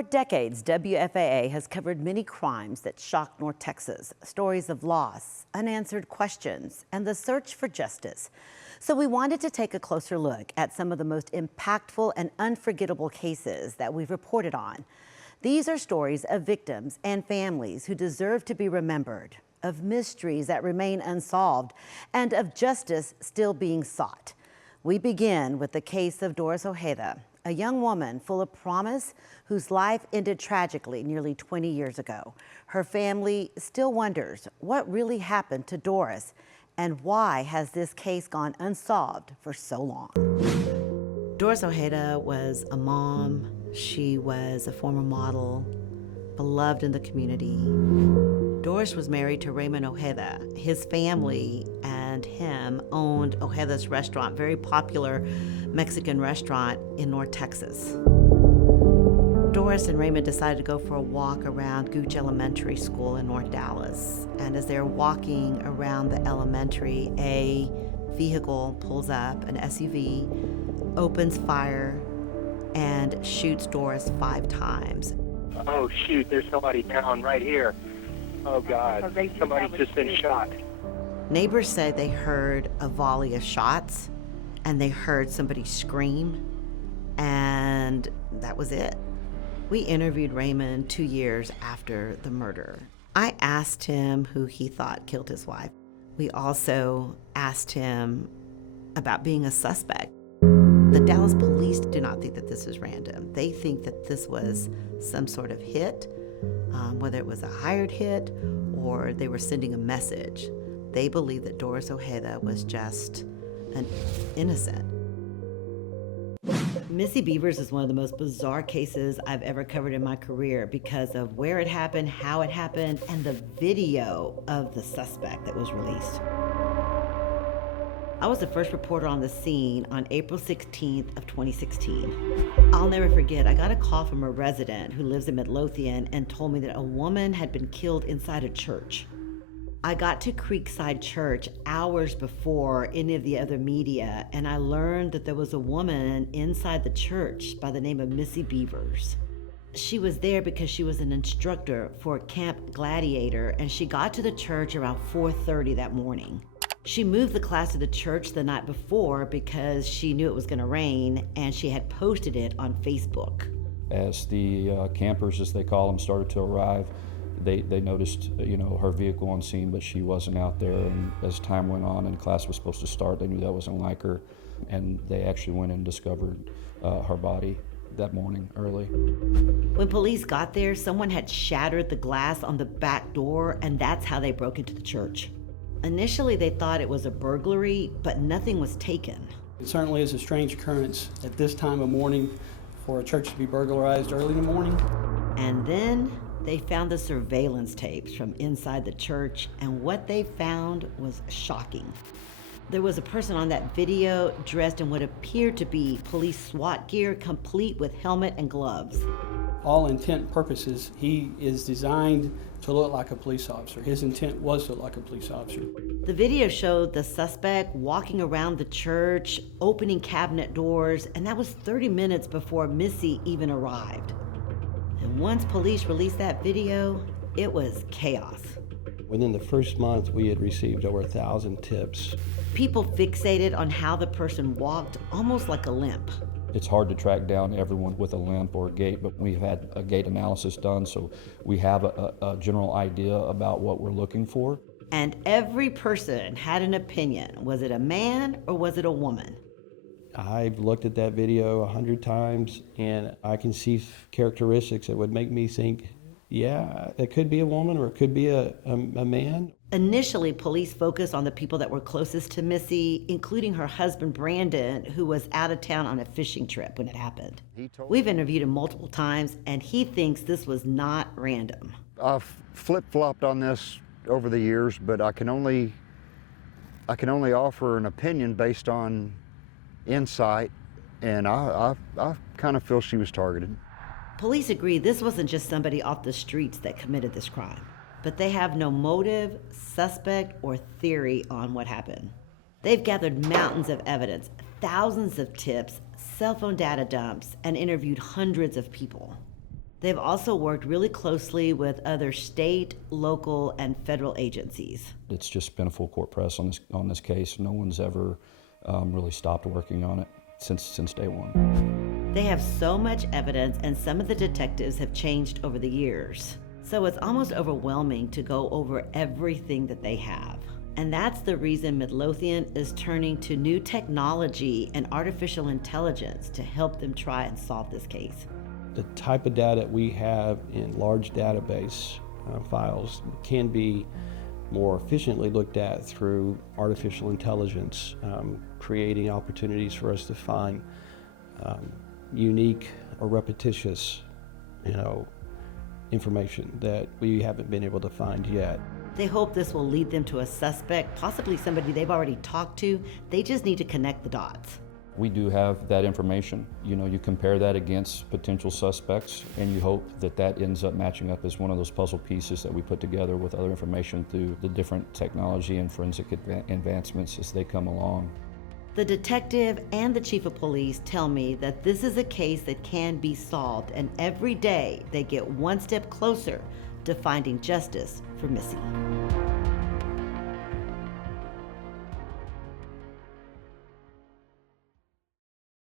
For decades, WFAA has covered many crimes that shocked North Texas, stories of loss, unanswered questions, and the search for justice. So we wanted to take a closer look at some of the most impactful and unforgettable cases that we've reported on. These are stories of victims and families who deserve to be remembered, of mysteries that remain unsolved, and of justice still being sought. We begin with the case of Doris OA, a young woman full of promise whose life ended tragically nearly 20 years ago. Her family still wonders what really happened to Doris and why has this case gone unsolved for so long. Doris OA was a mom. She was a former model, beloved in the community. Doris was married to Raymond OA. His family and him owned Ojeda's restaurant, very popular Mexican restaurant in North Texas. Doris and Raymond decided to go for a walk around Gooch Elementary School in North Dallas. And as they're walking around the elementary, a vehicle pulls up, an SUV, opens fire, and shoots Doris 5 times. Oh shoot, there's somebody down right here. Oh God, somebody's just been shot. Neighbors said they heard a volley of shots and they heard somebody scream, and that was it. We interviewed Raymond 2 years after the murder. I asked him who he thought killed his wife. We also asked him about being a suspect. The Dallas police do not think that this is random. They think that this was some sort of hit, whether it was a hired hit or they were sending a message. They believe that Doris OA was just an innocent. Missy Beavers is one of the most bizarre cases I've ever covered in my career because of where it happened, how it happened, and the video of the suspect that was released. I was the first reporter on the scene on April 16th of 2016. I'll never forget, I got a call from a resident who lives in Midlothian and told me that a woman had been killed inside a church. I got to Creekside Church hours before any of the other media, and I learned that there was a woman inside the church by the name of Missy Beavers. She was there because she was an instructor for Camp Gladiator, and she got to the church around 4:30 that morning. She moved the class to the church the night before because she knew it was gonna rain, and she had posted it on Facebook. As the campers, as they call them, started to arrive, they noticed, her vehicle on scene, but she wasn't out there. And as time went on and class was supposed to start, they knew that wasn't like her, and they actually went and discovered her body that morning early. When police got there, someone had shattered the glass on the back door, and that's how they broke into the church. Initially, they thought it was a burglary, but nothing was taken. It certainly is a strange occurrence at this time of morning for a church to be burglarized early in the morning. And then they found the surveillance tapes from inside the church, and what they found was shocking. There was a person on that video dressed in what appeared to be police SWAT gear, complete with helmet and gloves. All intent and purposes, he is designed to look like a police officer. His intent was to look like a police officer. The video showed the suspect walking around the church, opening cabinet doors, and that was 30 minutes before Missy even arrived. And once police released that video, it was chaos. Within the first month, we had received over 1,000 tips. People fixated on how the person walked, almost like a limp. It's hard to track down everyone with a limp or a gait, but we've had a gait analysis done, so we have a general idea about what we're looking for. And every person had an opinion. Was it a man or was it a woman? I've looked at that video 100 times, and I can see characteristics that would make me think, yeah, it could be a woman or it could be a man. Initially, police focused on the people that were closest to Missy, including her husband, Brandon, who was out of town on a fishing trip when it happened. We've interviewed him multiple times, and he thinks this was not random. I've flip-flopped on this over the years, but I can only offer an opinion based on insight, and I kind of feel she was targeted. Police agree this wasn't just somebody off the streets that committed this crime, but they have no motive, suspect, or theory on what happened. They've gathered mountains of evidence, thousands of tips, cell phone data dumps, and interviewed hundreds of people. They've also worked really closely with other state, local, and federal agencies. It's just been a full court press on this case. No one's ever really stopped working on it since day one. They have so much evidence, and some of the detectives have changed over the years. So it's almost overwhelming to go over everything that they have. And that's the reason Midlothian is turning to new technology and artificial intelligence to help them try and solve this case. The type of data we have in large database files can be more efficiently looked at through artificial intelligence, creating opportunities for us to find unique or repetitious, information that we haven't been able to find yet. They hope this will lead them to a suspect, possibly somebody they've already talked to. They just need to connect the dots. We do have that information. You compare that against potential suspects, and you hope that that ends up matching up as one of those puzzle pieces that we put together with other information through the different technology and forensic advancements as they come along. The detective and the chief of police tell me that this is a case that can be solved, and every day they get one step closer to finding justice for Missy.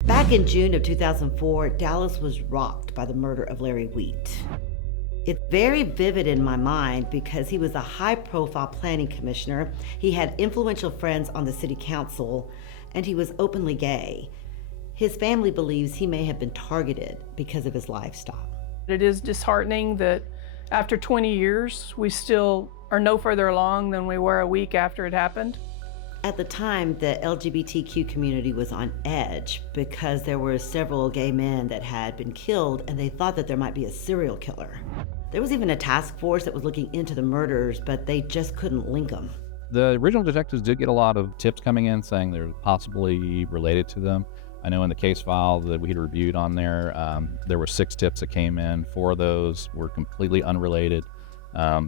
Back in June of 2004, Dallas was rocked by the murder of Larry Wheat. It's very vivid in my mind because he was a high-profile planning commissioner, he had influential friends on the city council, and he was openly gay. His family believes he may have been targeted because of his lifestyle. It is disheartening that after 20 years, we still are no further along than we were a week after it happened. At the time, the LGBTQ community was on edge because there were several gay men that had been killed, and they thought that there might be a serial killer. There was even a task force that was looking into the murders, but they just couldn't link them. The original detectives did get a lot of tips coming in saying they're possibly related to them. I know in the case file that we had reviewed on there were 6 tips that came in. 4 of those were completely unrelated.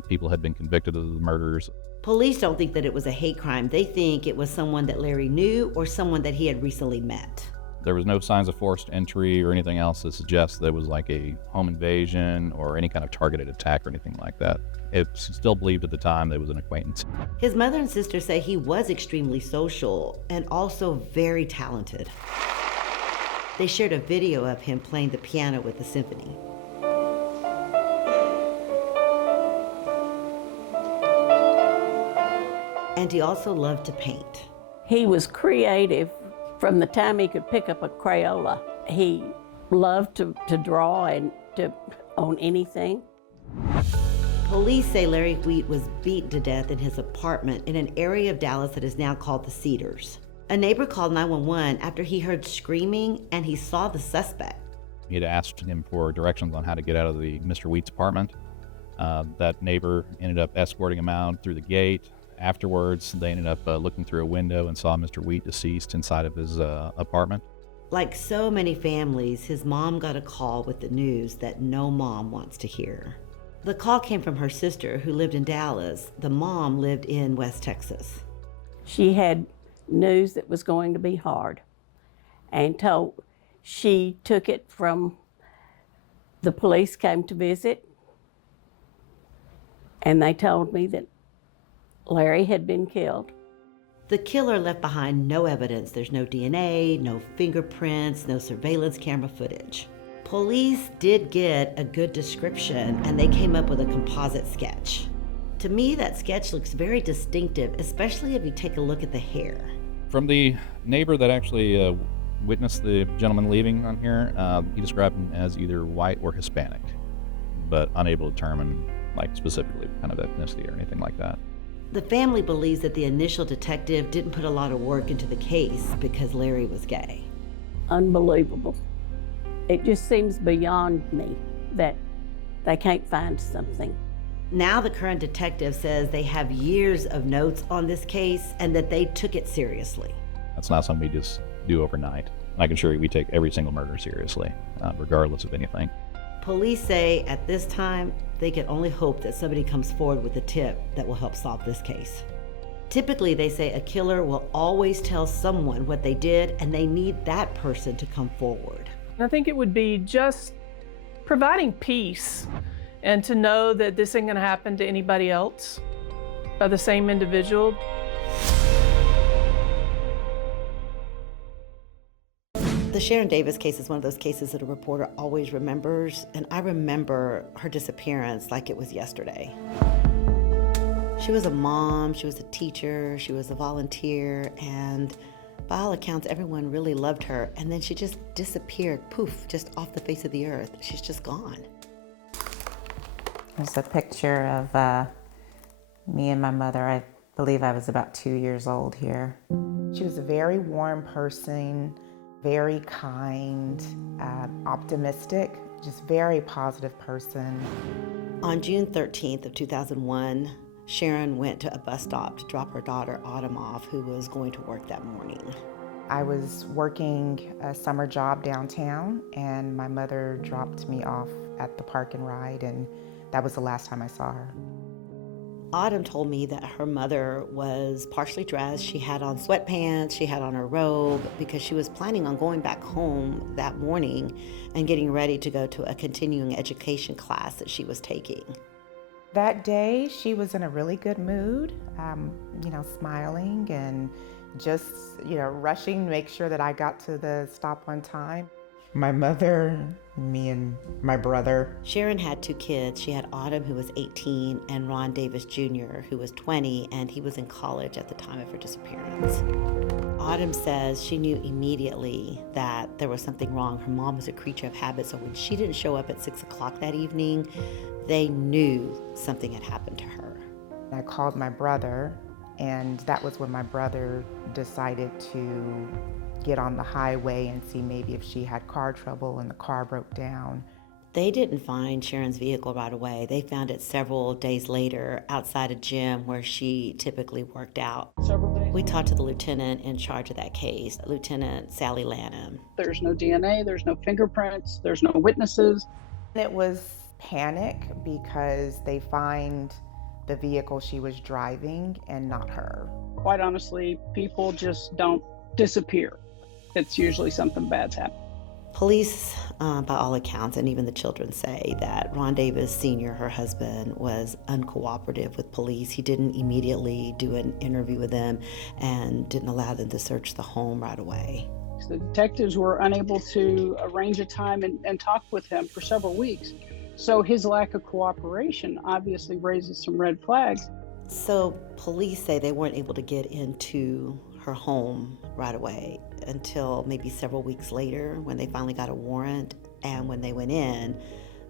People had been convicted of the murders. Police don't think that it was a hate crime. They think it was someone that Larry knew or someone that he had recently met. There was no signs of forced entry or anything else that suggests there was like a home invasion or any kind of targeted attack or anything like that. It's still believed at the time that it was an acquaintance. His mother and sister say he was extremely social and also very talented. They shared a video of him playing the piano with the symphony. And he also loved to paint. He was creative from the time he could pick up a Crayola. He loved to draw and to own anything. Police say Larry Wheat was beaten to death in his apartment in an area of Dallas that is now called the Cedars. A neighbor called 911 after he heard screaming and he saw the suspect. He had asked him for directions on how to get out of the Mr. Wheat's apartment. That neighbor ended up escorting him out through the gate. Afterwards, they ended up looking through a window and saw Mr. Wheat deceased inside of his apartment. Like so many families, his mom got a call with the news that no mom wants to hear. The call came from her sister who lived in Dallas. The mom lived in West Texas. She had news that was going to be hard, and she took it from the police came to visit, and they told me that Larry had been killed. The killer left behind no evidence. There's no DNA, no fingerprints, no surveillance camera footage. Police did get a good description, and they came up with a composite sketch. To me, that sketch looks very distinctive, especially if you take a look at the hair. From the neighbor that actually witnessed the gentleman leaving on here, he described him as either white or Hispanic, but unable to determine specifically what kind of ethnicity or anything like that. The family believes that the initial detective didn't put a lot of work into the case because Larry was gay. Unbelievable. It just seems beyond me that they can't find something. Now the current detective says they have years of notes on this case and that they took it seriously. That's not something we just do overnight. And I can assure you we take every single murder seriously, regardless of anything. Police say at this time, they can only hope that somebody comes forward with a tip that will help solve this case. Typically, they say a killer will always tell someone what they did, and they need that person to come forward. I think it would be just providing peace and to know that this isn't going to happen to anybody else by the same individual. The Sharon Davis case is one of those cases that a reporter always remembers, and I remember her disappearance like it was yesterday. She was a mom, she was a teacher, she was a volunteer, and by all accounts, everyone really loved her, and then she just disappeared, poof, just off the face of the earth. She's just gone. There's a picture of me and my mother. I believe I was about 2 years old here. She was a very warm person, very kind, optimistic, just very positive person. On June 13th of 2001, Sharon went to a bus stop to drop her daughter Autumn off, who was going to work that morning. I was working a summer job downtown, and my mother dropped me off at the park and ride, and that was the last time I saw her. Autumn told me that her mother was partially dressed. She had on sweatpants, she had on her robe, because she was planning on going back home that morning and getting ready to go to a continuing education class that she was taking. That day, she was in a really good mood, smiling and just, rushing to make sure that I got to the stop on time. My mother, me and my brother. Sharon had 2 kids. She had Autumn, who was 18, and Ron Davis Jr., who was 20, and he was in college at the time of her disappearance. Autumn says she knew immediately that there was something wrong. Her mom was a creature of habit, so when she didn't show up at 6 o'clock that evening, they knew something had happened to her. I called my brother, and that was when my brother decided to get on the highway and see maybe if she had car trouble and the car broke down. They didn't find Sharon's vehicle right away. They found it several days later outside a gym where she typically worked out. We talked to the lieutenant in charge of that case, Lieutenant Sally Lanham. There's no DNA, there's no fingerprints, there's no witnesses. It was panic because they find the vehicle she was driving and not her. Quite honestly, people just don't disappear. It's usually something bad's happened. Police, by all accounts, and even the children say that Ron Davis Sr., her husband, was uncooperative with police. He didn't immediately do an interview with them and didn't allow them to search the home right away. The detectives were unable to arrange a time and talk with him for several weeks. So his lack of cooperation obviously raises some red flags. So police say they weren't able to get into her home right away until maybe several weeks later when they finally got a warrant. And when they went in,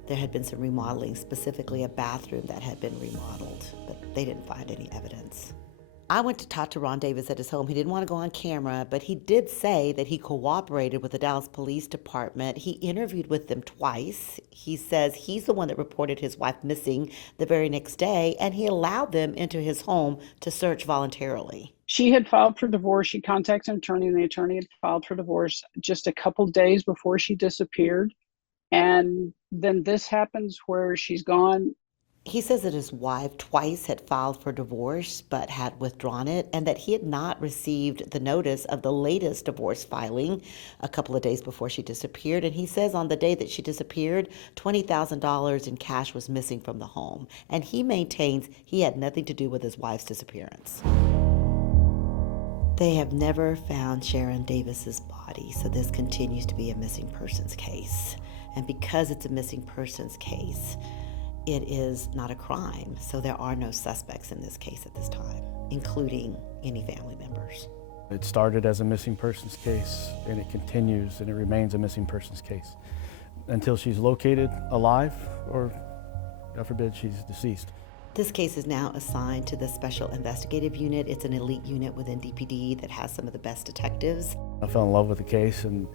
there had been some remodeling, specifically a bathroom that had been remodeled, but they didn't find any evidence. I went to talk to Ron Davis at his home. He didn't want to go on camera, but he did say that he cooperated with the Dallas Police Department. He interviewed with them twice. He says he's the one that reported his wife missing the very next day, and he allowed them into his home to search voluntarily. She had filed for divorce. She contacted an attorney, and the attorney had filed for divorce just a couple days before she disappeared. And then this happens where she's gone. He says that his wife twice had filed for divorce but had withdrawn it, and that he had not received the notice of the latest divorce filing a couple of days before she disappeared. And he says on the day that she disappeared, $20,000 in cash was missing from the home. And he maintains he had nothing to do with his wife's disappearance. They have never found Sharon Davis's body, so this continues to be a missing persons case. And because it's a missing persons case, it is not a crime, so there are no suspects in this case at this time, including any family members. It started as a missing persons case, and it continues, and it remains a missing persons case until she's located alive or, God forbid, she's deceased. This case is now assigned to the Special Investigative Unit. It's an elite unit within DPD that has some of the best detectives. I fell in love with the case, and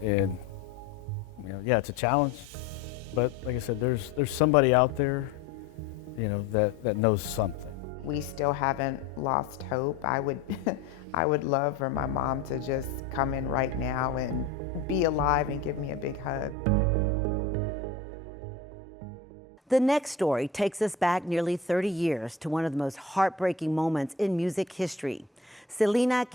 yeah, it's a challenge. But like I said, there's somebody out there, that knows something. We still haven't lost hope. I would love for my mom to just come in right now and be alive and give me a big hug. The next story takes us back nearly 30 years to one of the most heartbreaking moments in music history. Selena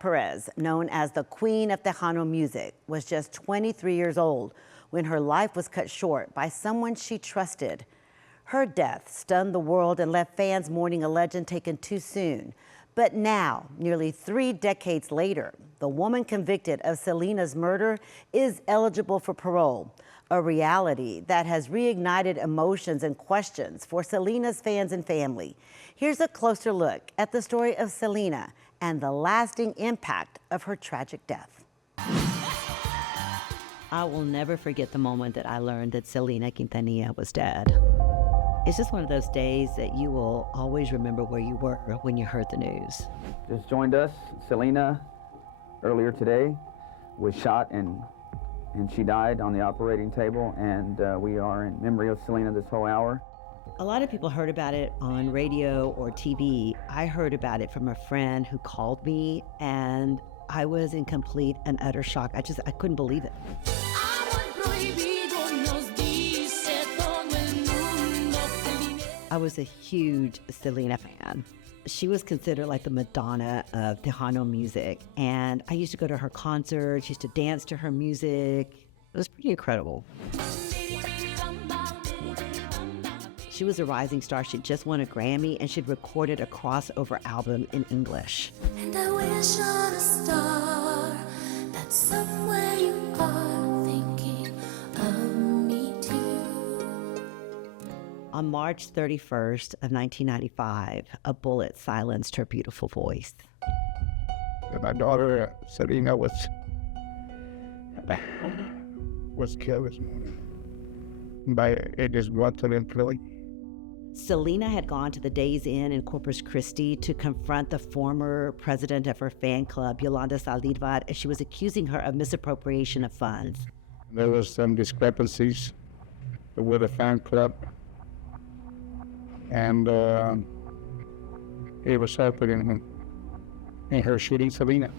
Perez, known as the Queen of Tejano music, was just 23 years old when her life was cut short by someone she trusted. Her death stunned the world and left fans mourning a legend taken too soon. But now, nearly 3 decades later, the woman convicted of Selena's murder is eligible for parole, a reality that has reignited emotions and questions for Selena's fans and family. Here's a closer look at the story of Selena and the lasting impact of her tragic death. I will never forget the moment that I learned that Selena Quintanilla was dead. It's just one of those days that you will always remember where you were when you heard the news. Just joined us, Selena, earlier today, was shot and she died on the operating table, and we are in memory of Selena this whole hour. A lot of people heard about it on radio or TV. I heard about it from a friend who called me, and I was in complete and utter shock. I couldn't believe it. I was a huge Selena fan. She was considered like the Madonna of Tejano music, and I used to go to her concerts, used to dance to her music. It was pretty incredible. She was a rising star. She'd just won a Grammy, and she'd recorded a crossover album in English. And I wish on a star that somewhere you are thinking of me too. On March 31st of 1995, a bullet silenced her beautiful voice. My daughter, Selena, was killed this morning by a disgruntled employee. Selena had gone to the Days Inn in Corpus Christi to confront the former president of her fan club, Yolanda Saldívar, as she was accusing her of misappropriation of funds. There was some discrepancies with the fan club, and it resulted in her shooting Selena.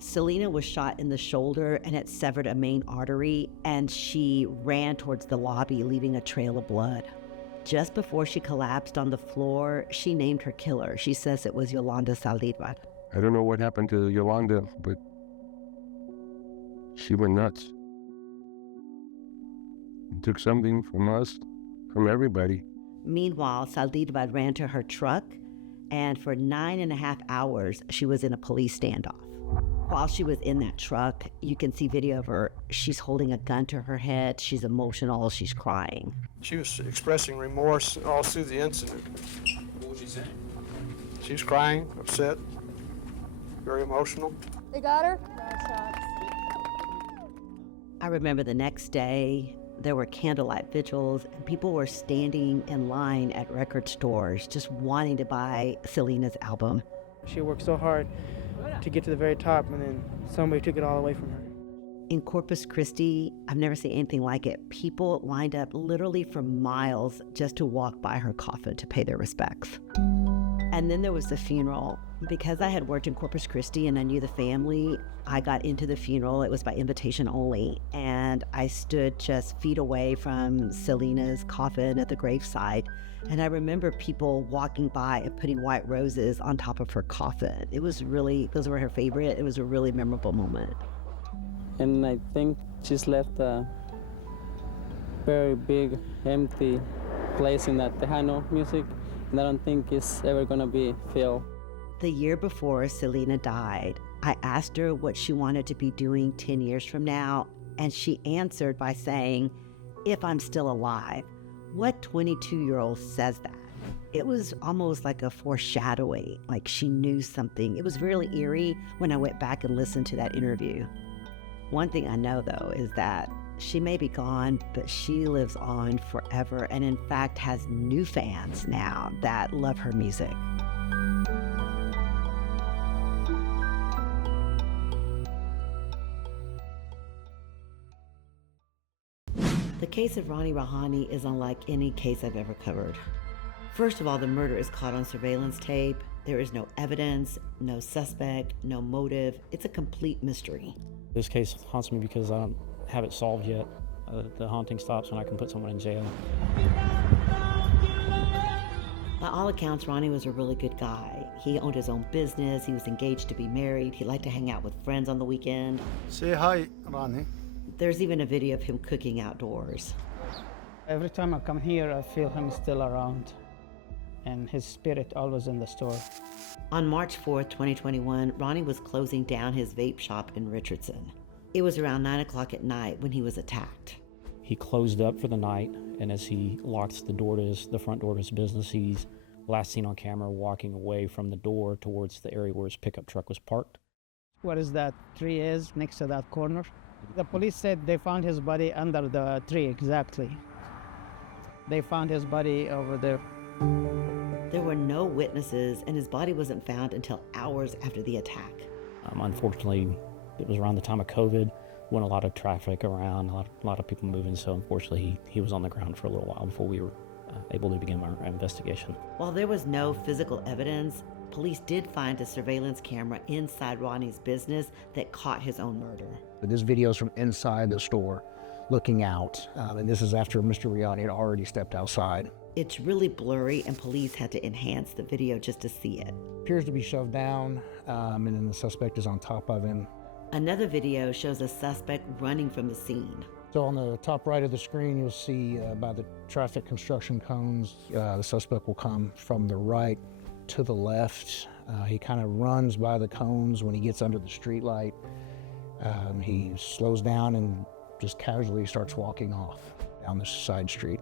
Selena was shot in the shoulder and it severed a main artery, and she ran towards the lobby, leaving a trail of blood. Just before she collapsed on the floor, she named her killer. She says it was Yolanda Saldívar. I don't know what happened to Yolanda, but she went nuts. Took something from us, from everybody. Meanwhile, Saldívar ran to her truck, and for 9.5 hours, she was in a police standoff. While she was in that truck, you can see video of her. She's holding a gun to her head. She's emotional. She's crying. She was expressing remorse all through the incident. What was she saying? She was crying, upset, very emotional. They got her? Shots. I remember the next day, there were candlelight vigils, and people were standing in line at record stores just wanting to buy Selena's album. She worked so hard to get to the very top, and then somebody took it all away from her. In Corpus Christi, I've never seen anything like it. People lined up literally for miles just to walk by her coffin to pay their respects. And then there was the funeral. Because I had worked in Corpus Christi and I knew the family, I got into the funeral. It was by invitation only. And I stood just feet away from Selena's coffin at the graveside. And I remember people walking by and putting white roses on top of her coffin. It was really, those were her favorite. It was a really memorable moment. And I think she's left a very big, empty place in that Tejano music, and I don't think it's ever gonna be filled. The year before Selena died, I asked her what she wanted to be doing 10 years from now, and she answered by saying, "If I'm still alive." What 22-year-old says that? It was almost like a foreshadowing, like she knew something. It was really eerie when I went back and listened to that interview. One thing I know, though, is that she may be gone, but she lives on forever, and in fact has new fans now that love her music. The case of Ronnie Rahani is unlike any case I've ever covered. First of all, the murder is caught on surveillance tape. There is no evidence, no suspect, no motive. It's a complete mystery. This case haunts me because I don't have it solved yet. The haunting stops when I can put someone in jail. By all accounts, Ronnie was a really good guy. He owned his own business. He was engaged to be married. He liked to hang out with friends on the weekend. Say hi, Ronnie. There's even a video of him cooking outdoors. Every time I come here, I feel him still around, and his spirit always in the store. On March 4th, 2021, Ronnie was closing down his vape shop in Richardson. It was around 9 o'clock at night when he was attacked. He closed up for the night, and as he locks the door to the front door of his business, he's last seen on camera walking away from the door towards the area where his pickup truck was parked. What is that tree is next to that corner? The police said they found his body under the tree, exactly. They found his body over there. There were no witnesses, and his body wasn't found until hours after the attack. Unfortunately, it was around the time of COVID, when a lot of traffic around, a lot of people moving, so unfortunately he was on the ground for a little while before we were able to begin our investigation. While there was no physical evidence, police did find a surveillance camera inside Ronnie's business that caught his own murder. This video is from inside the store, looking out, and this is after Mr. Rahani had already stepped outside. It's really blurry, and police had to enhance the video just to see it. Appears to be shoved down, and then the suspect is on top of him. Another video shows a suspect running from the scene. So on the top right of the screen, you'll see by the traffic construction cones, the suspect will come from the right to the left. He kind of runs by the cones when he gets under the street light. He slows down and just casually starts walking off down the side street.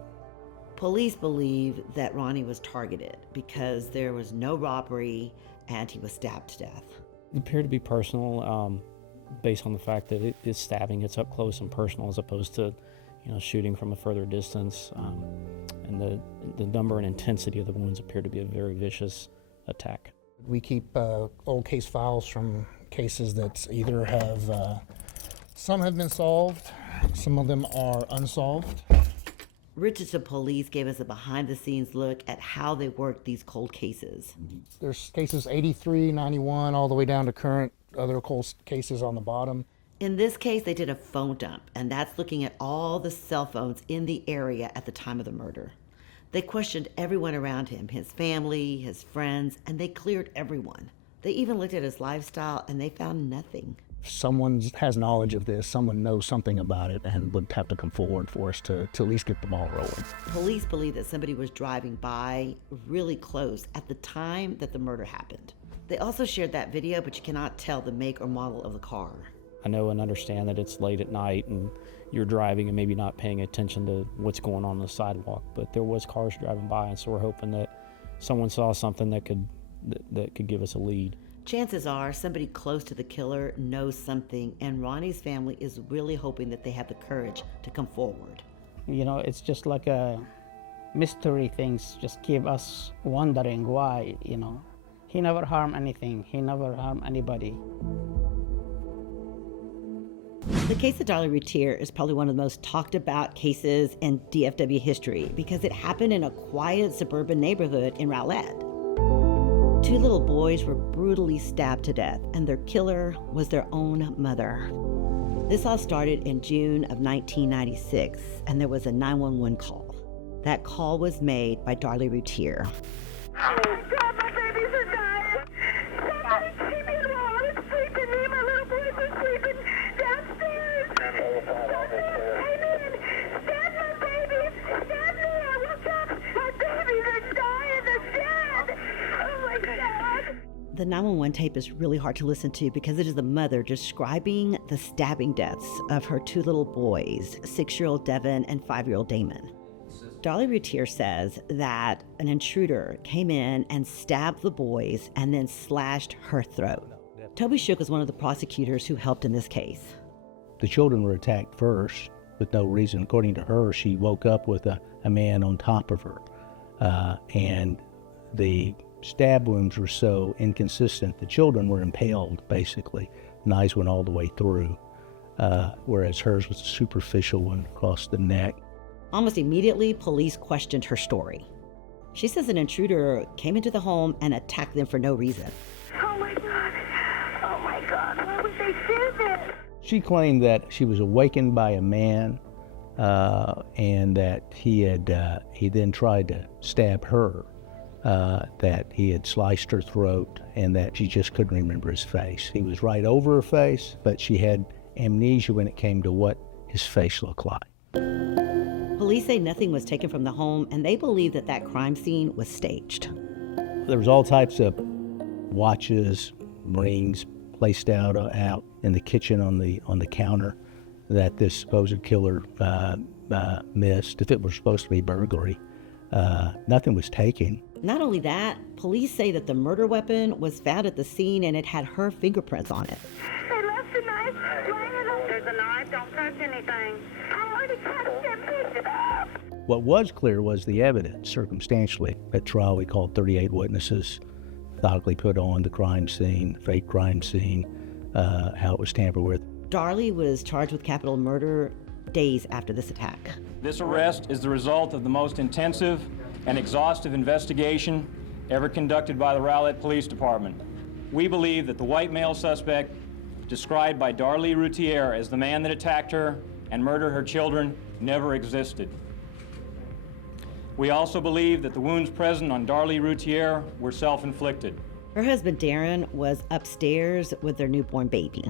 Police believe that Ronnie was targeted because there was no robbery and he was stabbed to death. It appeared to be personal, based on the fact that it's stabbing, it's up close and personal as opposed to, shooting from a further distance. And the number and intensity of the wounds appear to be a very vicious attack. We keep old case files from cases that either have, some have been solved, some of them are unsolved. Richardson police gave us a behind-the-scenes look at how they work these cold cases. There's cases 83, 91, all the way down to current other cold cases on the bottom. In this case, they did a phone dump, and that's looking at all the cell phones in the area at the time of the murder. They questioned everyone around him, his family, his friends, and they cleared everyone. They even looked at his lifestyle, and they found nothing. Someone has knowledge of this, someone knows something about it, and would have to come forward for us to at least get the ball rolling. Police believe that somebody was driving by really close at the time that the murder happened. They also shared that video, but you cannot tell the make or model of the car. I know and understand that it's late at night and you're driving and maybe not paying attention to what's going on the sidewalk, but there was cars driving by, and so we're hoping that someone saw something that could give us a lead. Chances are somebody close to the killer knows something, and Ronnie's family is really hoping that they have the courage to come forward. It's just like a mystery things just keep us wondering why, He never harmed anything. He never harmed anybody. The case of Darl Rouer is probably one of the most talked about cases in DFW history because it happened in a quiet suburban neighborhood in Rowlett. Two little boys were brutally stabbed to death, and their killer was their own mother. This all started in June of 1996, and there was a 911 call. That call was made by Darl Rouer. Oh, God, my babies are dying. Somebody keep me alone. I'm sleeping. Me and my little boys are sleeping downstairs. Amen. Stab my babies. Stab me. I woke up. My babies are dying. They're dead. Oh, my God. The 911 tape is really hard to listen to because it is the mother describing the stabbing deaths of her two little boys, 6-year-old Devin and 5-year-old Damon. Darl Rouer says that an intruder came in and stabbed the boys and then slashed her throat. Toby Shook is one of the prosecutors who helped in this case. The children were attacked first with no reason. According to her, she woke up with a man on top of her. And the stab wounds were so inconsistent, the children were impaled, basically. Knives went all the way through, whereas hers was a superficial one across the neck. Almost immediately, police questioned her story. She says an intruder came into the home and attacked them for no reason. Oh, my God. Oh, my God. Why would they do this? She claimed that she was awakened by a man and that he then tried to stab her, that he had sliced her throat and that she just couldn't remember his face. He was right over her face, but she had amnesia when it came to what his face looked like. Police say nothing was taken from the home, and they believe that that crime scene was staged. There was all types of watches, rings placed out in the kitchen on the counter that this supposed killer missed. If it were supposed to be burglary, nothing was taken. Not only that, police say that the murder weapon was found at the scene and it had her fingerprints on it. They left the knife laying on. There's a knife. Don't touch anything. I already touched it. Picked it up. What was clear was the evidence. Circumstantially, at trial we called 38 witnesses, methodically put on the crime scene, fake crime scene, how it was tampered with. Darlie was charged with capital murder days after this attack. This arrest is the result of the most intensive and exhaustive investigation ever conducted by the Rowlett Police Department. We believe that the white male suspect, described by Darl Rouer as the man that attacked her and murdered her children, never existed. We also believe that the wounds present on Darl Rouer were self-inflicted. Her husband Darren was upstairs with their newborn baby.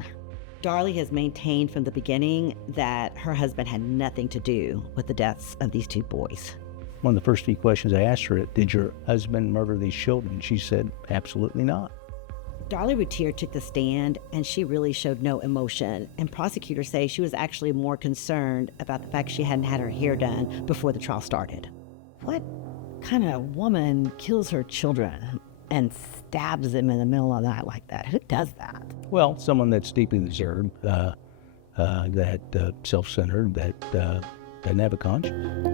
Darlie has maintained from the beginning that her husband had nothing to do with the deaths of these two boys. One of the first few questions I asked her, did your husband murder these children? She said, absolutely not. Darl Rouer took the stand and she really showed no emotion, and prosecutors say she was actually more concerned about the fact she hadn't had her hair done before the trial started. What kind of woman kills her children and stabs them in the middle of the night like that? Who does that? Well, someone that's deeply reserved, that self-centered, that doesn't have a conscience.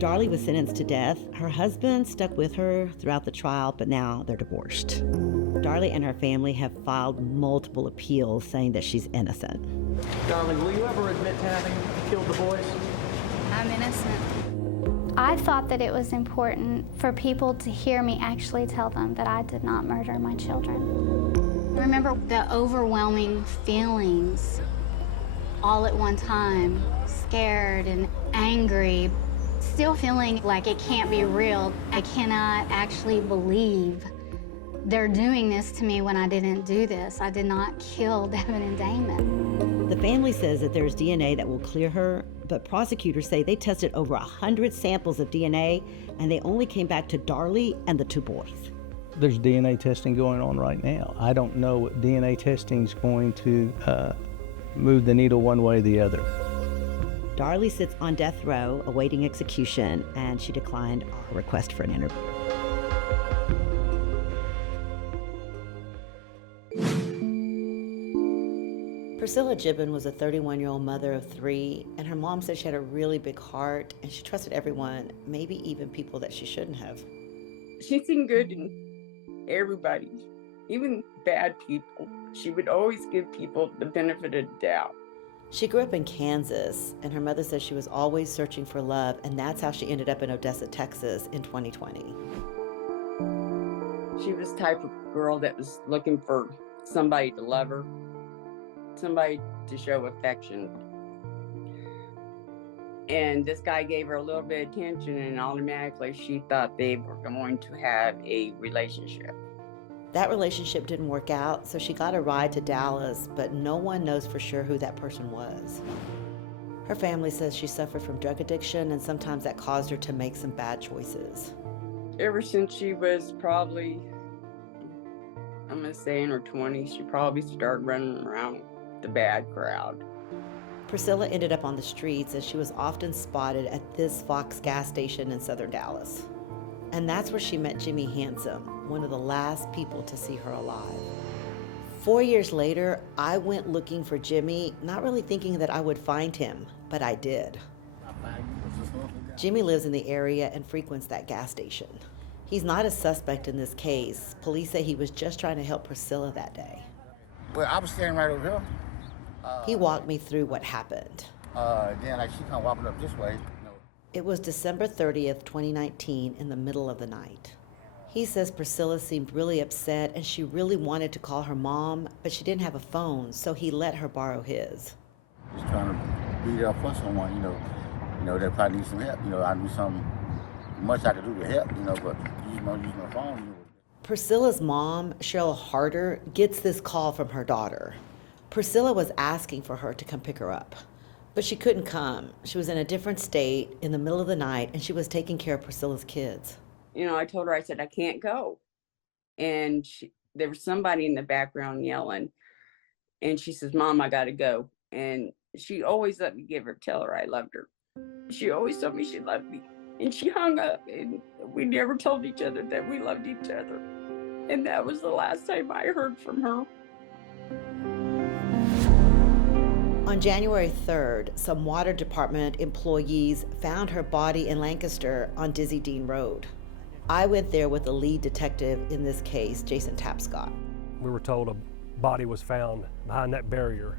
Darlie was sentenced to death. Her husband stuck with her throughout the trial, but now they're divorced. Darlie and her family have filed multiple appeals saying that she's innocent. Darling, will you ever admit to having killed the boys? I'm innocent. I thought that it was important for people to hear me actually tell them that I did not murder my children. Remember the overwhelming feelings all at one time, scared and angry, still feeling like it can't be real. I cannot actually believe they're doing this to me when I didn't do this. I did not kill Devin and Damon. The family says that there's DNA that will clear her, but prosecutors say they tested over 100 samples of DNA and they only came back to Darlie and the two boys. There's DNA testing going on right now. I don't know what DNA testing is going to move the needle one way or the other. Darlie sits on death row awaiting execution, and she declined our request for an interview. Priscilla Jibbon was a 31-year-old mother of 3, and her mom said she had a really big heart and she trusted everyone, maybe even people that she shouldn't have. She seen good in everybody, even bad people. She would always give people the benefit of the doubt. She grew up in Kansas, and her mother says she was always searching for love, and that's how she ended up in Odessa, Texas in 2020. She was the type of girl that was looking for somebody to love her, somebody to show affection. And this guy gave her a little bit of attention, and automatically she thought they were going to have a relationship. That relationship didn't work out, so she got a ride to Dallas, but no one knows for sure who that person was. Her family says she suffered from drug addiction, and sometimes that caused her to make some bad choices. Ever since she was probably, I'm gonna say in her 20s, she probably started running around the bad crowd. Priscilla ended up on the streets, and she was often spotted at this Fox gas station in southern Dallas. And that's where she met Jimmy Handsome, one of the last people to see her alive. 4 years later, I went looking for Jimmy, not really thinking that I would find him, but I did. Jimmy lives in the area and frequents that gas station. He's not a suspect in this case. Police say he was just trying to help Priscilla that day. Well, I was standing right over here. He walked me through what happened. Then she come walking up this way. It was December 30th, 2019, in the middle of the night. He says Priscilla seemed really upset and she really wanted to call her mom, but she didn't have a phone, so he let her borrow his. Just trying to be there for someone, they probably need some help. I do something much I could do to help, but use my phone. Priscilla's mom, Cheryl Harder, gets this call from her daughter. Priscilla was asking for her to come pick her up. But she couldn't come. She was in a different state in the middle of the night, and she was taking care of Priscilla's kids. You know, I told her, I said, I can't go. And there was somebody in the background yelling. And she says, Mom, I gotta go. And she always let me tell her I loved her. She always told me she loved me. And she hung up, and we never told each other that we loved each other. And that was the last time I heard from her. On January 3rd, some water department employees found her body in Lancaster on Dizzy Dean Road. I went there with the lead detective in this case, Jason Tapscott. We were told a body was found behind that barrier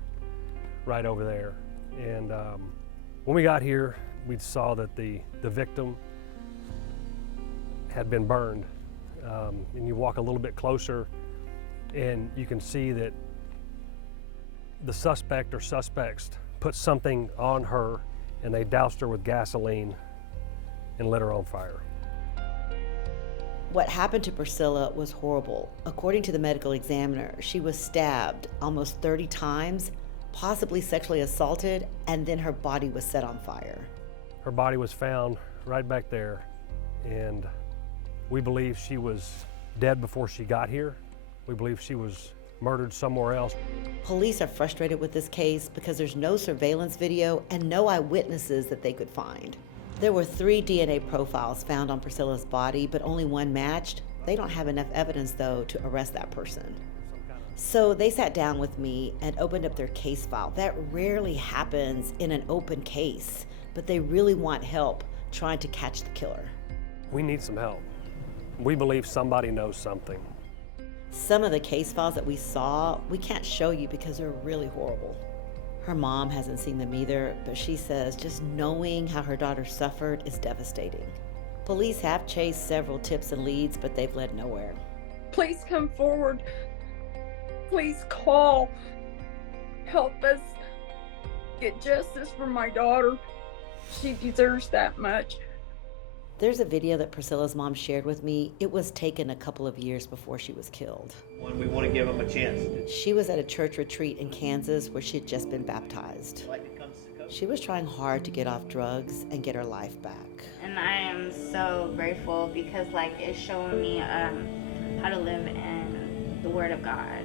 right over there. And when we got here, we saw that the victim had been burned. And you walk a little bit closer and you can see that the suspect or suspects put something on her and they doused her with gasoline and lit her on fire. What happened to Priscilla was horrible. According to the medical examiner, she was stabbed almost 30 times, possibly sexually assaulted, and then her body was set on fire. Her body was found right back there, and we believe she was dead before she got here. We believe she was murdered somewhere else. Police are frustrated with this case because there's no surveillance video and no eyewitnesses that they could find. There were 3 DNA profiles found on Priscilla's body, but only one matched. They don't have enough evidence, though, to arrest that person. So they sat down with me and opened up their case file. That rarely happens in an open case, but they really want help trying to catch the killer. We need some help. We believe somebody knows something. Some of the case files that we saw, we can't show you because they're really horrible. Her mom hasn't seen them either, but she says just knowing how her daughter suffered is devastating. Police have chased several tips and leads, but they've led nowhere. Please come forward. Please call. Help us get justice for my daughter. She deserves that much. There's a video that Priscilla's mom shared with me. It was taken a couple of years before she was killed. We want to give them a chance. She was at a church retreat in Kansas where she had just been baptized. She was trying hard to get off drugs and get her life back. And I am so grateful because it's showing me how to live in the Word of God.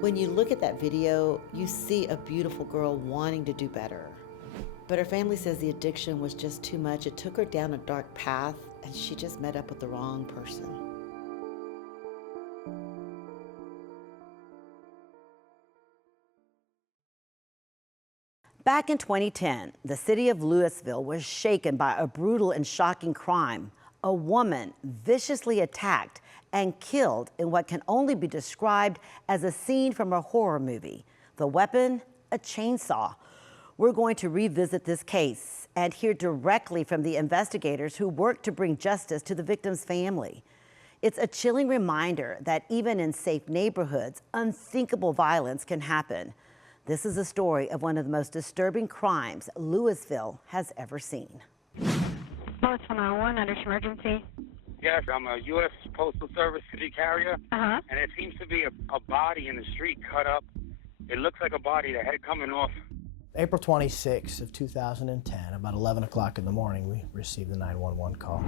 When you look at that video, you see a beautiful girl wanting to do better. But her family says the addiction was just too much. It took her down a dark path, and she just met up with the wrong person. Back in 2010, the city of Louisville was shaken by a brutal and shocking crime. A woman viciously attacked and killed in what can only be described as a scene from a horror movie. The weapon, a chainsaw. We're going to revisit this case and hear directly from the investigators who worked to bring justice to the victim's family. It's a chilling reminder that even in safe neighborhoods, unthinkable violence can happen. This is a story of one of the most disturbing crimes Louisville has ever seen. Post 101, under emergency. Yes, I'm a U.S. Postal Service city carrier, and it seems to be a body in the street cut up. It looks like a body, the head coming off. April 26th of 2010, about 11 o'clock in the morning, we received a 911 call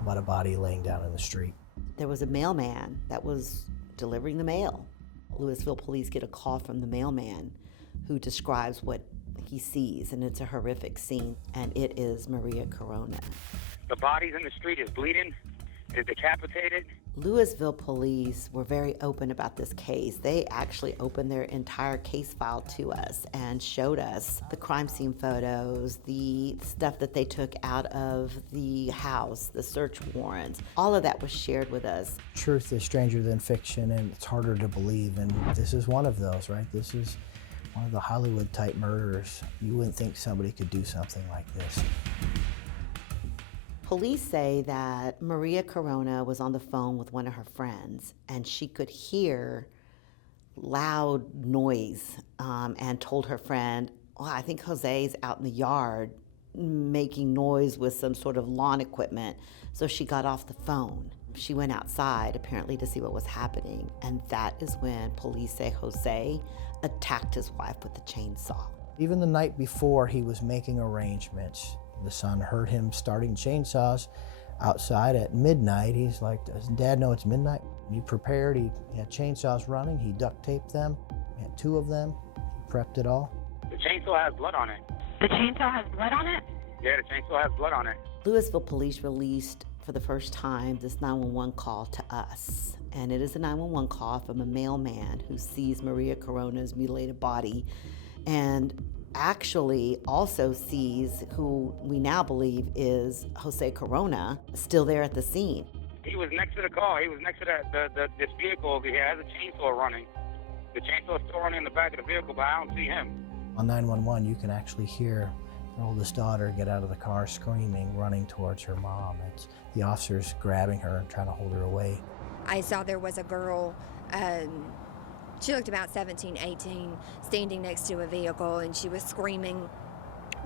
about a body laying down in the street. There was a mailman that was delivering the mail. Louisville police get a call from the mailman who describes what he sees, and it's a horrific scene, and it is Maria Corona. The body's in the street, is bleeding, is decapitated. Louisville police were very open about this case. They actually opened their entire case file to us and showed us the crime scene photos, the stuff that they took out of the house, the search warrants. All of that was shared with us. Truth is stranger than fiction, and it's harder to believe, and this is one of those, right? This is one of the Hollywood-type murders. You wouldn't think somebody could do something like this. Police say that Maria Corona was on the phone with one of her friends, and she could hear loud noise and told her friend, well, I think Jose's out in the yard making noise with some sort of lawn equipment. So she got off the phone. She went outside, apparently, to see what was happening, and that is when police say Jose attacked his wife with a chainsaw. Even the night before, he was making arrangements. The son heard him starting chainsaws outside at midnight. He's like, does Dad know it's midnight? He prepared, he had chainsaws running, he duct taped them, he had 2 of them, he prepped it all. The chainsaw has blood on it. The chainsaw has blood on it? Yeah, the chainsaw has blood on it. Louisville police released for the first time this 911 call to us. And it is a 911 call from a mailman who sees Maria Corona's mutilated body and actually also sees who we now believe is Jose Corona still there at the scene. He was next to the car. He was next to this vehicle over here. It has a chainsaw running. The chainsaw is still running in the back of the vehicle, but I don't see him. On 911, you can actually hear her oldest daughter get out of the car screaming, running towards her mom. It's the officers grabbing her and trying to hold her away. I saw there was a girl, she looked about 17, 18, standing next to a vehicle, and she was screaming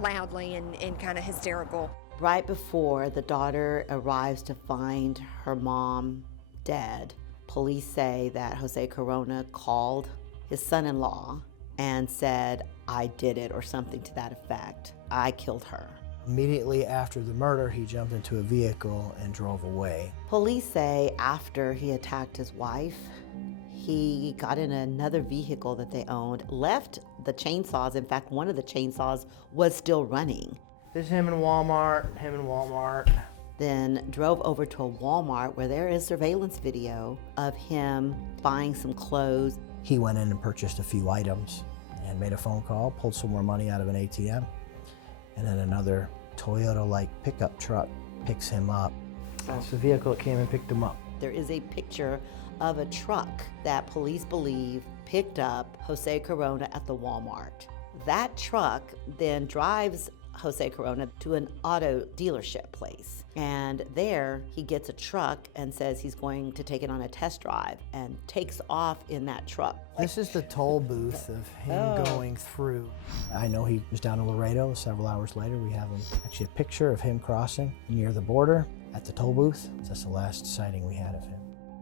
loudly and kind of hysterical. Right before the daughter arrives to find her mom dead, police say that Jose Corona called his son-in-law and said, "I did it," or something to that effect. "I killed her." Immediately after the murder, he jumped into a vehicle and drove away. Police say after he attacked his wife, he got in another vehicle that they owned, left the chainsaws. In fact, one of the chainsaws was still running. This is him in Walmart, Then drove over to a Walmart where there is surveillance video of him buying some clothes. He went in and purchased a few items and made a phone call, pulled some more money out of an ATM, and then another Toyota-like pickup truck picks him up. That's the vehicle that came and picked him up. There is a picture of a truck that police believe picked up Jose Corona at the Walmart. That truck then drives Jose Corona to an auto dealership place. And there he gets a truck and says he's going to take it on a test drive and takes off in that truck. This is the toll booth of him going through. I know he was down in Laredo. Several hours later, we have actually a picture of him crossing near the border at the toll booth. That's the last sighting we had of him.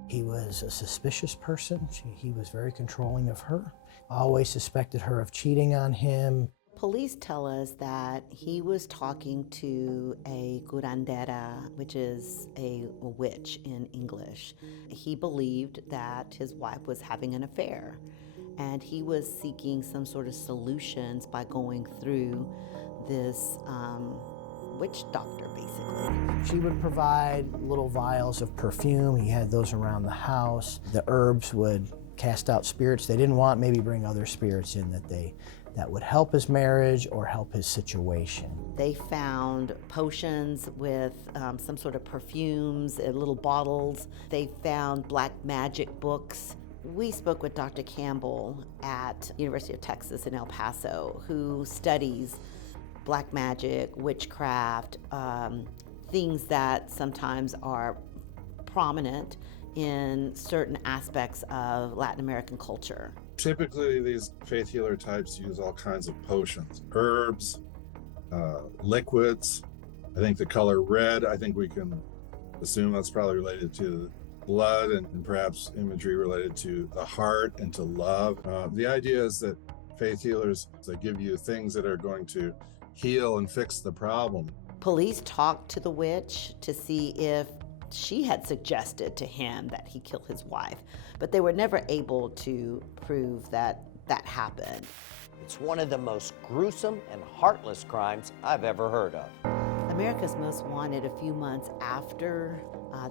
He was a suspicious person. He was very controlling of her. Always suspected her of cheating on him. Police tell us that he was talking to a curandera, which is a witch in English. He believed that his wife was having an affair, and he was seeking some sort of solutions by going through this witch doctor, basically. She would provide little vials of perfume. He had those around the house. The herbs would cast out spirits they didn't want, maybe bring other spirits in that would help his marriage or help his situation. They found potions with some sort of perfumes, little bottles. They found black magic books. We spoke with Dr. Campbell at University of Texas in El Paso, who studies black magic, witchcraft, things that sometimes are prominent in certain aspects of Latin American culture. Typically, these faith healer types use all kinds of potions, herbs, liquids. I think the color red, I think we can assume that's probably related to blood and perhaps imagery related to the heart and to love. The idea is that faith healers, they give you things that are going to heal and fix the problem. Police talked to the witch to see if she had suggested to him that he kill his wife, but they were never able to prove that that happened. It's one of the most gruesome and heartless crimes I've ever heard of. America's Most Wanted, a few months after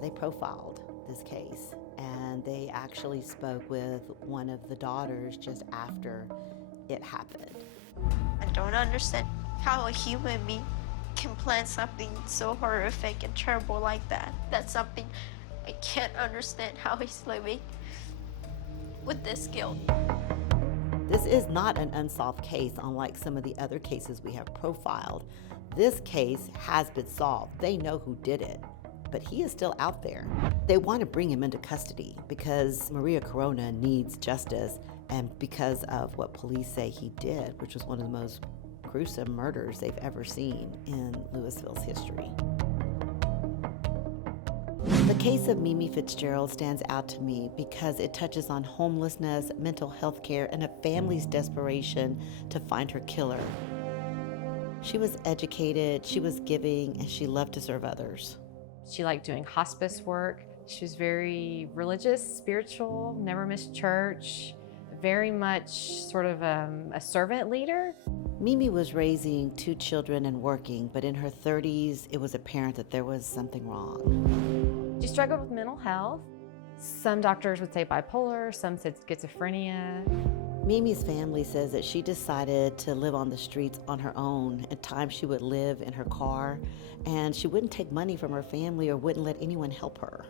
they profiled this case, and they actually spoke with one of the daughters just after it happened. I don't understand how a human being can plan something so horrific and terrible like that. That's something I can't understand how he's living with this guilt. This is not an unsolved case, unlike some of the other cases we have profiled. This case has been solved. They know who did it, but he is still out there. They want to bring him into custody because Maria Corona needs justice, and because of what police say he did, which was one of the most gruesome murders they've ever seen in Louisville's history. The case of Mimi Fitzgerald stands out to me because it touches on homelessness, mental health care, and a family's desperation to find her killer. She was educated, she was giving, and she loved to serve others. She liked doing hospice work. She was very religious, spiritual, never missed church, very much sort of a servant leader. Mimi was raising 2 children and working, but in her 30s, it was apparent that there was something wrong. She struggled with mental health. Some doctors would say bipolar, some said schizophrenia. Mimi's family says that she decided to live on the streets on her own. At times she would live in her car, and she wouldn't take money from her family or wouldn't let anyone help her.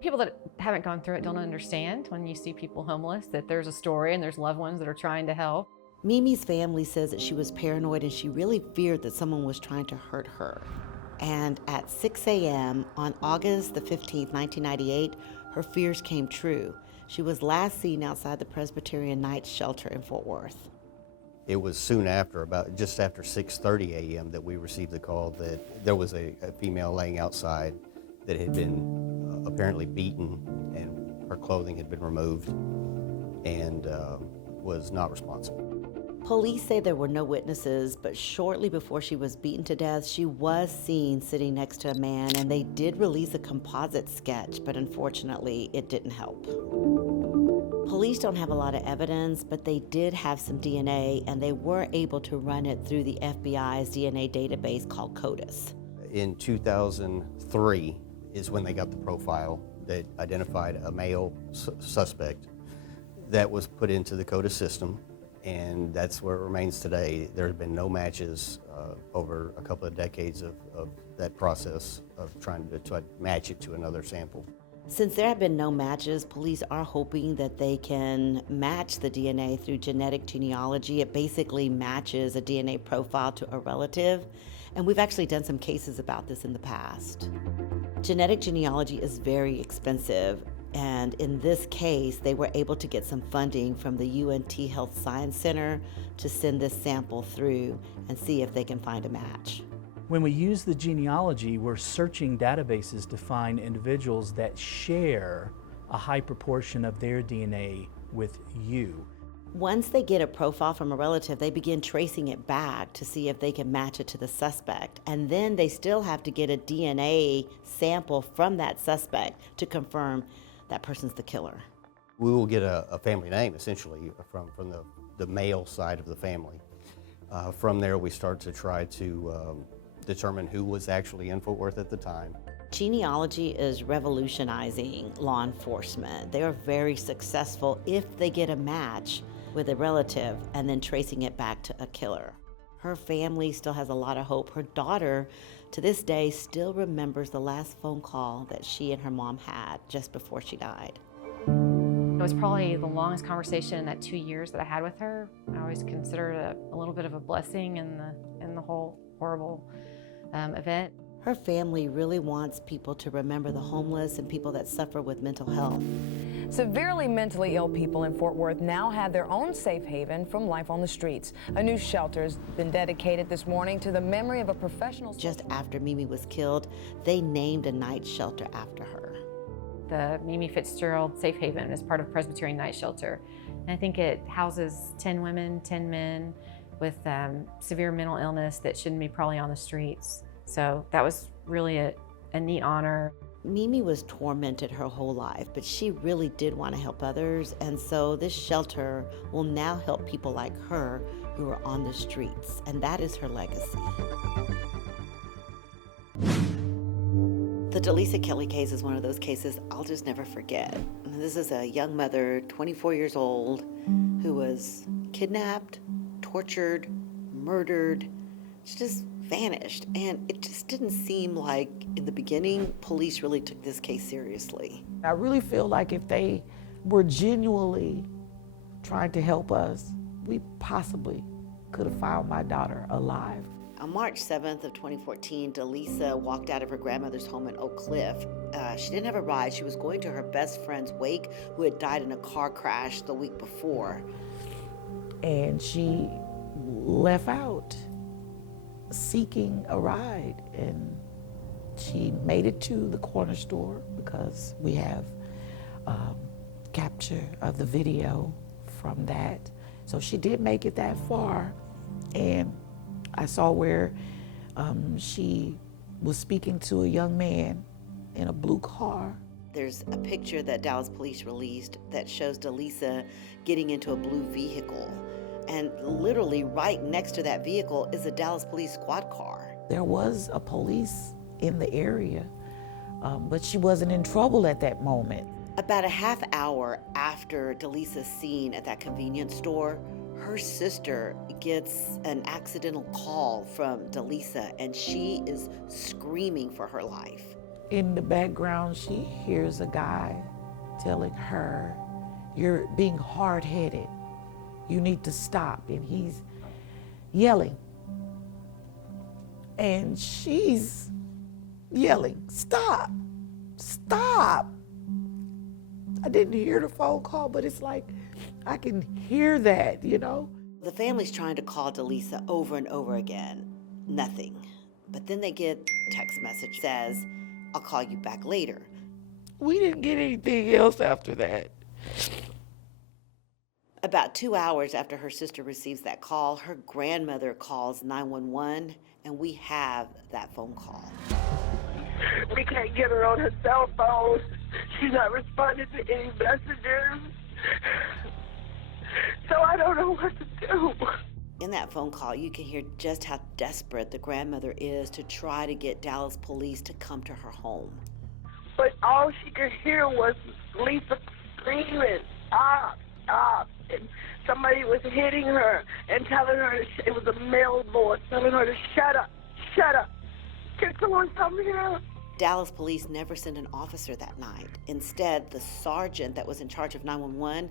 People that haven't gone through it don't understand when you see people homeless, that there's a story and there's loved ones that are trying to help. Mimi's family says that she was paranoid and she really feared that someone was trying to hurt her. And at 6 a.m. on August the 15th, 1998, her fears came true. She was last seen outside the Presbyterian Night Shelter in Fort Worth. It was soon after, about just after 6:30 a.m. that we received the call that there was a female laying outside that had been apparently beaten, and her clothing had been removed and was not responsible. Police say there were no witnesses, but shortly before she was beaten to death, she was seen sitting next to a man, and they did release a composite sketch, but unfortunately, it didn't help. Police don't have a lot of evidence, but they did have some DNA, and they were able to run it through the FBI's DNA database called CODIS. In 2003 is when they got the profile that identified a male suspect that was put into the CODIS system. And that's where it remains today. There have been no matches over a couple of decades of that process of trying to match it to another sample. Since there have been no matches, police are hoping that they can match the DNA through genetic genealogy. It basically matches a DNA profile to a relative, and we've actually done some cases about this in the past. Genetic genealogy is very expensive. And in this case, they were able to get some funding from the UNT Health Science Center to send this sample through and see if they can find a match. When we use the genealogy, we're searching databases to find individuals that share a high proportion of their DNA with you. Once they get a profile from a relative, they begin tracing it back to see if they can match it to the suspect. And then they still have to get a DNA sample from that suspect to confirm that person's the killer. We will get a family name, essentially, from the male side of the family. From there, we start to try to determine who was actually in Fort Worth at the time. Genealogy is revolutionizing law enforcement. They are very successful if they get a match with a relative and then tracing it back to a killer. Her family still has a lot of hope. Her daughter, to this day, still remembers the last phone call that she and her mom had just before she died. It was probably the longest conversation in that 2 years that I had with her. I always consider it a little bit of a blessing in the whole horrible event. Her family really wants people to remember the homeless and people that suffer with mental health. Severely mentally ill people in Fort Worth now have their own safe haven from life on the streets. A new shelter has been dedicated this morning to the memory of a professional. Just after Mimi was killed, they named a night shelter after her. The Mimi Fitzgerald Safe Haven is part of Presbyterian Night Shelter. And I think it houses 10 women, 10 men with severe mental illness that shouldn't be probably on the streets. So that was really a neat honor. Mimi was tormented her whole life, but she really did want to help others, and so this shelter will now help people like her who are on the streets, and that is her legacy. The Delisa Kelly case is one of those cases I'll just never forget. This is a young mother, 24 years old, who was kidnapped, tortured, murdered. She just vanished, and it just didn't seem like in the beginning police really took this case seriously. I really feel like if they were genuinely trying to help us, we possibly could have found my daughter alive. On March 7th of 2014, Delisa walked out of her grandmother's home in Oak Cliff. She didn't have a ride. She was going to her best friend's wake, who had died in a car crash the week before. And she left out seeking a ride, and She made it to the corner store because we have capture of the video from that. So she did make it that far, and I saw where she was speaking to a young man in a blue car. There's a picture that Dallas police released that shows Delisa getting into a blue vehicle. And literally right next to that vehicle is a Dallas police squad car. There was a police in the area, but she wasn't in trouble at that moment. About a half hour after Delisa's seen at that convenience store, her sister gets an accidental call from Delisa, and she is screaming for her life. In the background, she hears a guy telling her, "You're being hard-headed. You need to stop." And he's yelling. And she's yelling, "Stop, stop." I didn't hear the phone call, but it's like, I can hear that, you know? The family's trying to call Delisa over and over again. Nothing. But then they get a text message that says, "I'll call you back later." We didn't get anything else after that. About 2 hours after her sister receives that call, her grandmother calls 911, and we have that phone call. We can't get her on her cell phone. She's not responding to any messages. So I don't know what to do. In that phone call, you can hear just how desperate the grandmother is to try to get Dallas police to come to her home. But all she could hear was Lisa screaming, "Stop, stop." And somebody was hitting her and telling her, it was a male voice, telling her to shut up, shut up. Can someone come here? Dallas police never sent an officer that night. Instead, the sergeant that was in charge of 911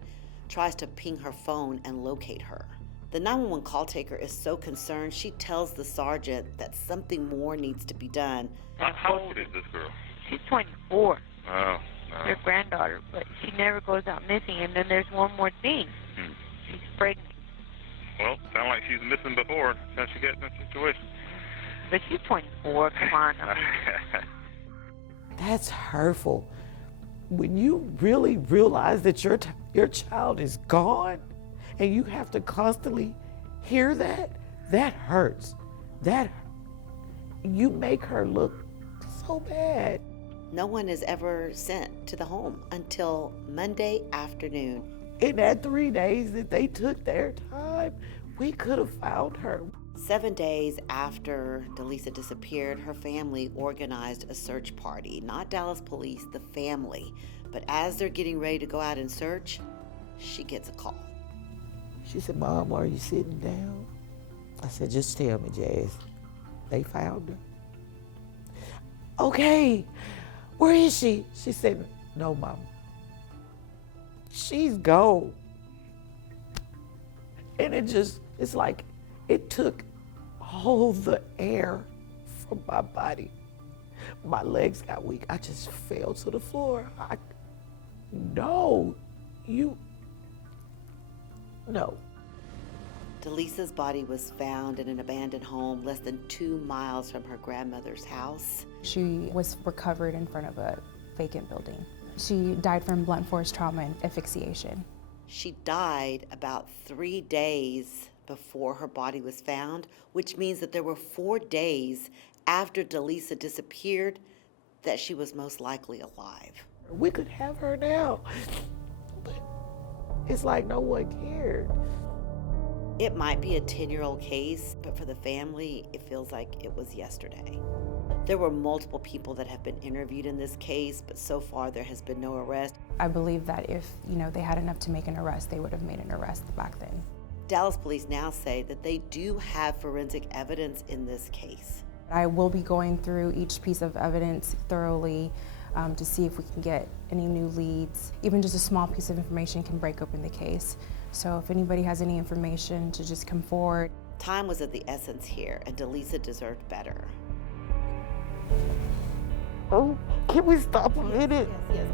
tries to ping her phone and locate her. The 911 call taker is so concerned, she tells the sergeant that something more needs to be done. How old is this girl? She's 24. Oh, no. Her granddaughter, but she never goes out missing. And then there's one more thing. She's pregnant. Well, sounds like she's missing before since she got in that situation. But she's 24. Come on. I mean, That's hurtful. When you really realize that your child is gone and you have to constantly hear that, that hurts. You make her look so bad. No one is ever sent to the home until Monday afternoon. In that 3 days that they took their time, we could have found her. 7 days after Delisa disappeared, her family organized a search party. Not Dallas police, the family. But as they're getting ready to go out and search, she gets a call. She said, "Mom, are you sitting down?" I said, "Just tell me, Jazz. They found her." "Okay, where is she?" She said, "No, Mom. She's gone." And it's like it took all the air from my body. My legs got weak. I just fell to the floor. No. Delisa's body was found in an abandoned home less than 2 miles from her grandmother's house. She was recovered in front of a vacant building. She died from blunt force trauma and asphyxiation. She died about 3 days before her body was found, which means that there were 4 days after Delisa disappeared that she was most likely alive. We could have her now, but it's like no one cared. It might be a 10-year-old case, but for the family, it feels like it was yesterday. There were multiple people that have been interviewed in this case, but so far there has been no arrest. I believe that if, they had enough to make an arrest, they would have made an arrest back then. Dallas police now say that they do have forensic evidence in this case. I will be going through each piece of evidence thoroughly to see if we can get any new leads. Even just a small piece of information can break open the case. So if anybody has any information, to just come forward. Time was of the essence here, and Delisa deserved better. Oh, can we stop a minute? Yes.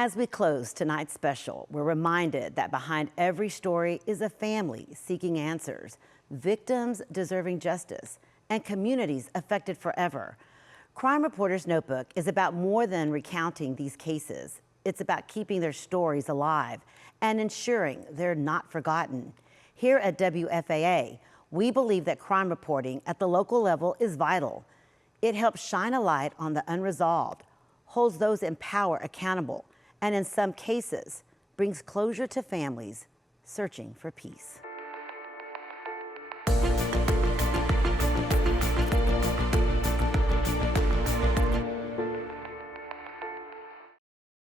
As we close tonight's special, we're reminded that behind every story is a family seeking answers, victims deserving justice, and communities affected forever. Crime Reporters Notebook is about more than recounting these cases. It's about keeping their stories alive and ensuring they're not forgotten. Here at WFAA, we believe that crime reporting at the local level is vital. It helps shine a light on the unresolved, holds those in power accountable, and in some cases, brings closure to families searching for peace.